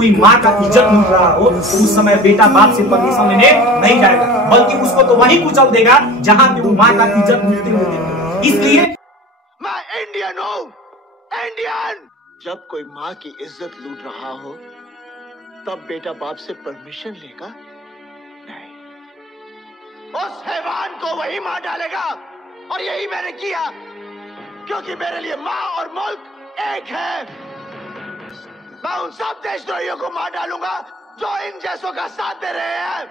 कोई माँ का इज्जत लूट रहा हो तो उस समय बेटा बाप से परमिशन लेने नहीं जाएगा, बल्कि उसको तो वहीं कुचल देगा जहां पे वो माँ का इज्जत लूटते हुए देखेगा। इसलिए मैं इंडियन हूं, इंडियन। जब कोई माँ की इज्जत लूट रहा हो तब बेटा बाप से परमिशन लेगा नहीं, उस हैवान को वही मार डालेगा। और यही मैंने किया, क्योंकि मेरे लिए माँ और मुल्क एक है। मैं उन सब देशद्रोहियों को मार डालूंगा जो इन जैसों का साथ दे रहे हैं,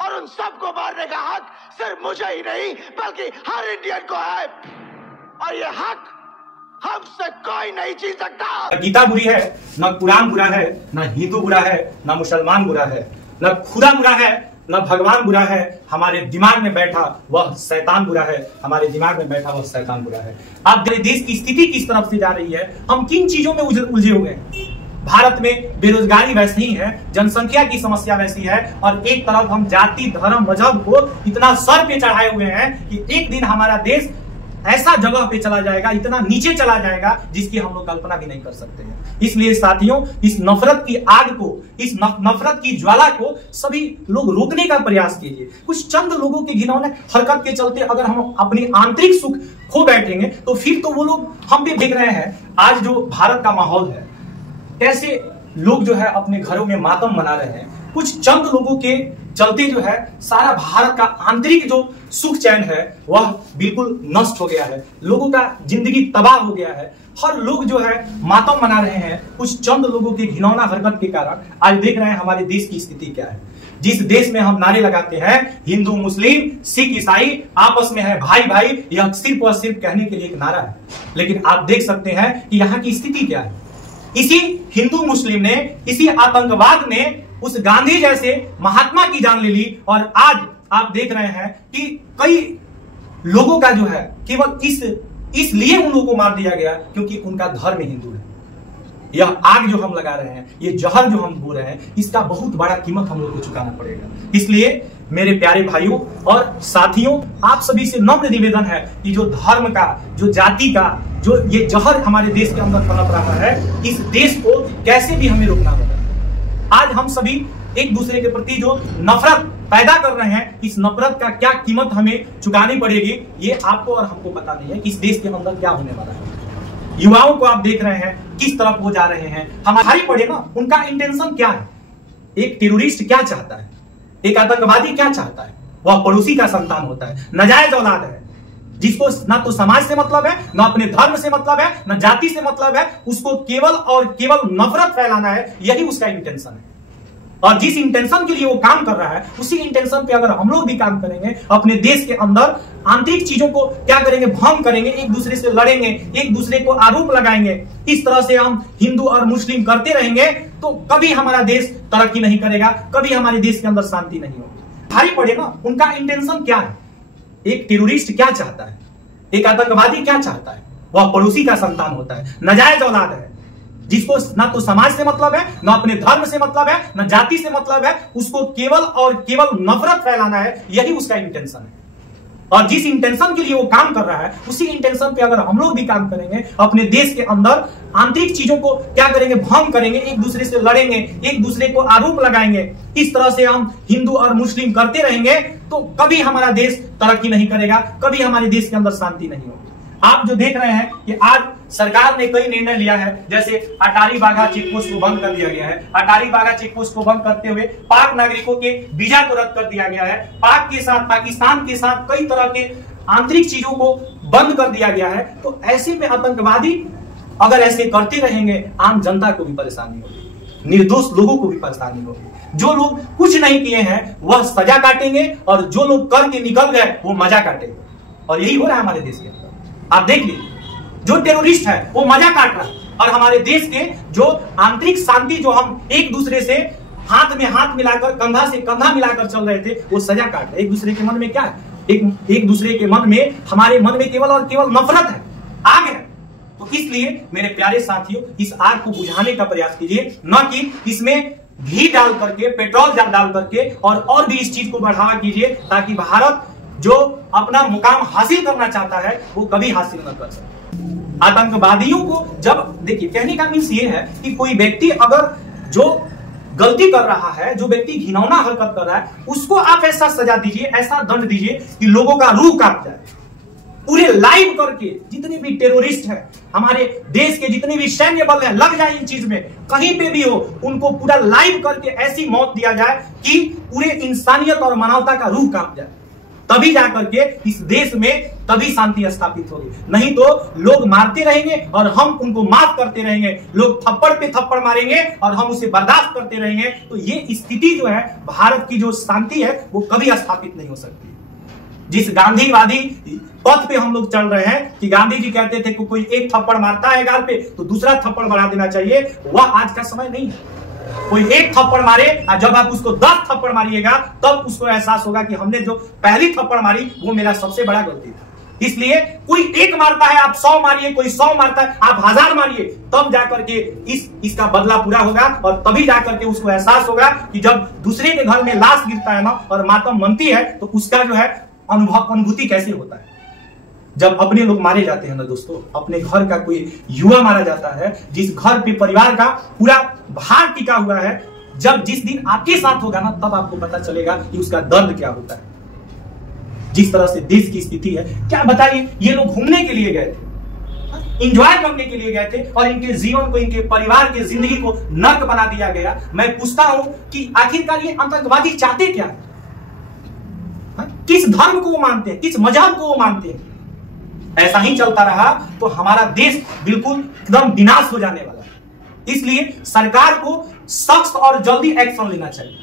और उन सबको मारने का हक सिर्फ मुझे ही नहीं बल्कि हर इंडियन को है, और ये हक हमसे कोई नहीं छीन सकता। गीता बुरी है, न कुरान बुरा है, न हिंदू बुरा है, न मुसलमान बुरा है, न खुदा बुरा है, न भगवान बुरा है। हमारे दिमाग में बैठा वह शैतान बुरा है, हमारे दिमाग में बैठा वह शैतान बुरा है। अब देश की स्थिति किस तरफ से जा रही है, हम किन चीजों में उलझे हुए हैं। भारत में बेरोजगारी वैसी ही है, जनसंख्या की समस्या वैसी है, और एक तरफ हम जाति धर्म मजहब को इतना सर पे चढ़ाए हुए हैं कि एक दिन हमारा देश ऐसा जगह पे चला जाएगा, इतना नीचे चला जाएगा जिसकी हम लोग कल्पना भी नहीं कर सकते हैं। इसलिए साथियों, इस नफरत की आग को, इस नफरत की ज्वाला को सभी लोग रोकने का प्रयास कीजिए। कुछ चंद लोगों के घिनौने हरकत के चलते अगर हम अपनी आंतरिक सुख खो बैठेंगे तो फिर तो वो लोग, हम भी देख रहे हैं आज जो भारत का माहौल है, कैसे लोग जो है अपने घरों में मातम मना रहे हैं। कुछ चंद लोगों के चलते जो है सारा भारत का आंतरिक जो सुख चैन है वह बिल्कुल नष्ट हो गया है, लोगों का जिंदगी तबाह हो गया है। हर लोग जो है मातम मना रहे हैं कुछ चंद लोगों की घिनौना हरकत के कारण। आज देख रहे हैं हमारे देश की स्थिति क्या है। जिस देश में हम नारे लगाते हैं हिंदू मुस्लिम सिख ईसाई आपस में है भाई भाई, यह सिर्फ और सिर्फ कहने के लिए एक नारा है, लेकिन आप देख सकते हैं कि यहाँ की स्थिति क्या है। इसी हिंदू मुस्लिम ने, इसी आतंकवाद ने उस गांधी जैसे महात्मा की जान ले ली, और आज आप देख रहे हैं कि कई लोगों का जो है केवल इसलिए उन लोगों को मार दिया गया क्योंकि उनका धर्म हिंदू है। यह आग जो हम लगा रहे हैं, ये जहर जो हम बो रहे हैं, इसका बहुत बड़ा कीमत हम लोग को चुकाना पड़ेगा। इसलिए मेरे प्यारे भाइयों और साथियों, आप सभी से नम्र निवेदन है कि जो धर्म का, जो जाति का, जो ये जहर हमारे देश के अंदर पनप रहा है, इस देश को कैसे भी हमें रोकना होगा। आज हम सभी एक दूसरे के प्रति जो नफरत पैदा कर रहे हैं, इस नफरत का क्या कीमत हमें चुकानी पड़ेगी, ये आपको और हमको पता नहीं है कि इस देश के अंदर क्या होने वाला है। युवाओं को आप देख रहे हैं किस तरफ वो जा रहे हैं। हमारी पढ़े ना, उनका इंटेंशन क्या है। एक टेररिस्ट क्या चाहता है, एक आतंकवादी क्या चाहता है, वह पड़ोसी का संतान होता है, नाजायज औलाद है, जिसको ना तो समाज से मतलब है, ना अपने धर्म से मतलब है, ना जाति से मतलब है, उसको केवल और केवल नफरत फैलाना है, यही उसका इंटेंशन है। और जिस इंटेंशन के लिए वो काम कर रहा है, उसी इंटेंशन पे अगर हम लोग भी काम करेंगे, अपने देश के अंदर आंतरिक चीजों को क्या करेंगे, भंग करेंगे, एक दूसरे से लड़ेंगे, एक दूसरे को आरोप लगाएंगे, इस तरह से हम हिंदू और मुस्लिम करते रहेंगे तो कभी हमारा देश तरक्की नहीं करेगा, कभी हमारे देश के अंदर शांति नहीं होगी। भारी पड़े ना, उनका इंटेंशन क्या है। एक टेररिस्ट क्या चाहता है, एक आतंकवादी क्या चाहता है, वह पड़ोसी का संतान होता है, नाजायज औलाद है, जिसको ना तो समाज से मतलब है, ना अपने धर्म से मतलब है, ना जाति से मतलब है, उसको केवल और केवल नफरत फैलाना है, यही उसका इंटेंशन है। और जिस इंटेंशन के लिए वो काम कर रहा है, उसी इंटेंशन पे अगर हम लोग भी काम करेंगे, अपने देश के अंदर आंतरिक चीजों को क्या करेंगे, भंग करेंगे, एक दूसरे से लड़ेंगे, एक दूसरे को आरोप लगाएंगे, इस तरह से हम हिंदू और मुस्लिम करते रहेंगे तो कभी हमारा देश तरक्की नहीं करेगा, कभी हमारे देश के अंदर शांति नहीं होगी। आप जो देख रहे हैं कि आज सरकार ने कई निर्णय लिया है, जैसे अटारी वाघा चेकपोस्ट को बंद कर दिया गया है। अटारी वाघा चेकपोस्ट को बंद करते हुए पाक नागरिकों के वीजा को रद्द कर दिया गया है। पाक के साथ, पाकिस्तान के साथ कई तरह के आंतरिक चीजों को बंद कर दिया गया है। तो ऐसे में आतंकवादी अगर ऐसे करते रहेंगे, आम जनता को भी परेशानी होगी, निर्दोष लोगों को भी परेशानी होगी। जो लोग कुछ नहीं किए हैं वह सजा काटेंगे, और जो लोग करके निकल गए वो मजा काटेंगे। और यही हो रहा है हमारे देश के अंदर। आप देख लीजिए, जो टेररिस्ट है वो मजा काट रहा है, और हमारे देश के जो आंतरिक शांति, जो हम एक दूसरे से हाथ में हाथ मिलाकर, कंधा से कंधा मिलाकर चल रहे थे, वो सजा काट रहे। एक दूसरे के मन में क्या है, एक दूसरे के मन में, हमारे मन में केवल और केवल नफरत है, आग है। तो इसलिए मेरे प्यारे साथियों, इस आग को बुझाने का प्रयास कीजिए, न कि इसमें घी डाल करके, पेट्रोल डाल करके और भी इस चीज को बढ़ावा कीजिए, ताकि भारत जो अपना मुकाम हासिल करना चाहता है वो कभी हासिल न कर सके। आतंकवादियों को जब देखिए, कहने का मीन्स ये है कि कोई व्यक्ति अगर जो गलती कर रहा है, जो व्यक्ति घिनौना हरकत कर रहा है, उसको आप ऐसा सजा दीजिए, ऐसा दंड दीजिए कि लोगों का रूह कांप जाए। पूरे लाइव करके जितने भी टेररिस्ट हैं, हमारे देश के जितने भी सैन्य बल हैं, लग जाए इन चीज में, कहीं पे भी हो, उनको पूरा लाइव करके ऐसी मौत दिया जाए कि पूरे इंसानियत और मानवता का रूह कांप जाए। तभी जाकर के इस देश में तभी शांति स्थापित होगी। नहीं तो लोग मारते रहेंगे और हम उनको माफ करते रहेंगे, लोग थप्पड़ पे थप्पड़ मारेंगे और हम उसे बर्दाश्त करते रहेंगे। तो ये स्थिति जो है, भारत की जो शांति है वो कभी स्थापित नहीं हो सकती। जिस गांधीवादी पथ पे हम लोग चल रहे हैं कि गांधी जी कहते थे कि कोई एक थप्पड़ मारता है गाल पे तो दूसरा थप्पड़ बढ़ा देना चाहिए, वह आज का समय नहीं है। कोई एक थप्पड़ मारे और जब आप उसको 10 थप्पड़ मारिएगा तब उसको एहसास होगा कि हमने जो पहली थप्पड़ मारी वो मेरा सबसे बड़ा गलती था। इसलिए कोई एक मारता है, आप 100 मारिए, कोई 100 मारता है, आप 1000 मारिए, तब जाकर के इसका बदला पूरा होगा। और तभी जाकर के उसको एहसास होगा कि जब दूसरे के घर में लाश गिरता है ना और मातम मनती है तो उसका जो है अनुभूति कैसे होता है। जब अपने लोग मारे जाते हैं ना दोस्तों, अपने घर का कोई युवा मारा जाता है, जिस घर पे परिवार का पूरा भार टिका हुआ है, जब जिस दिन आपके साथ होगा ना तब आपको पता चलेगा कि उसका दर्द क्या होता है। जिस तरह से देश की स्थिति है, क्या बताइए, ये लोग घूमने के लिए गए थे, इंजॉय करने के लिए गए थे और इनके जीवन को, इनके परिवार के जिंदगी को नर्क बना दिया गया। मैं पूछता हूं कि आखिरकार ये आतंकवादी चाहते क्या है? किस धर्म को वो मानते हैं, किस मजहब को वो मानते हैं? ऐसा ही चलता रहा तो हमारा देश बिल्कुल एकदम विनाश हो जाने वाला है। इसलिए सरकार को सख्त और जल्दी एक्शन लेना चाहिए,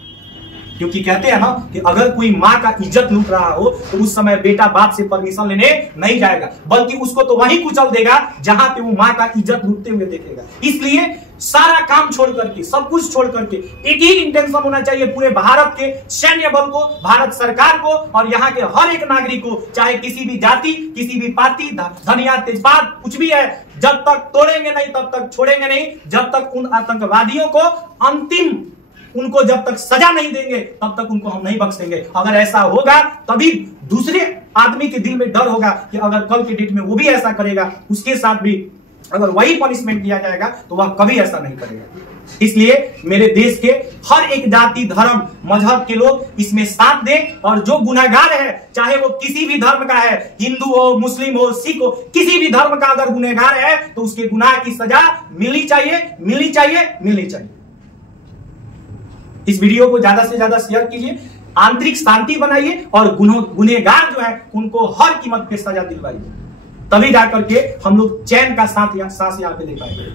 क्योंकि कहते हैं ना कि अगर कोई माँ का इज्जत लूट रहा हो तो उस समय बेटा बाप से परमिशन लेने नहीं जाएगा, बल्कि उसको तो वहीं कुचल देगा जहां पे वो माँ का इज्जत लूटते हुए देखेगा। इसलिए सारा काम छोड़ करके, सब कुछ छोड़ करके एक ही इंटेंशन होना चाहिए पूरे भारत के सैन्य बल को, भारत सरकार को और यहाँ के हर एक नागरिक को, चाहे किसी भी जाति, किसी भी पार्टी, धनिया तेजपात कुछ भी है, जब तक तोड़ेंगे नहीं तब तक छोड़ेंगे नहीं, जब तक उन आतंकवादियों को अंतिम, उनको जब तक सजा नहीं देंगे तब तक उनको हम नहीं बख्शेंगे। अगर ऐसा होगा तभी दूसरे आदमी के दिल में डर होगा कि अगर कल के डेट में वो भी ऐसा करेगा, उसके साथ भी अगर वही पनिशमेंट दिया जाएगा तो वह कभी ऐसा नहीं करेगा। इसलिए मेरे देश के हर एक जाति, धर्म, मजहब के लोग इसमें साथ दें और जो गुनहगार है, चाहे वो किसी भी धर्म का है, हिंदू हो, मुस्लिम हो, सिख हो, किसी भी धर्म का अगर गुनहगार है तो उसके गुनाह की सजा मिलनी चाहिए, मिलनी चाहिए, मिलनी चाहिए। इस वीडियो को ज्यादा से ज्यादा शेयर कीजिए, आंतरिक शांति बनाइए और गुनहगार जो है उनको हर कीमत पे सजा दिलवाइए। तभी जाकर के हम लोग चैन का सांस यहाँ पे ले पाएंगे।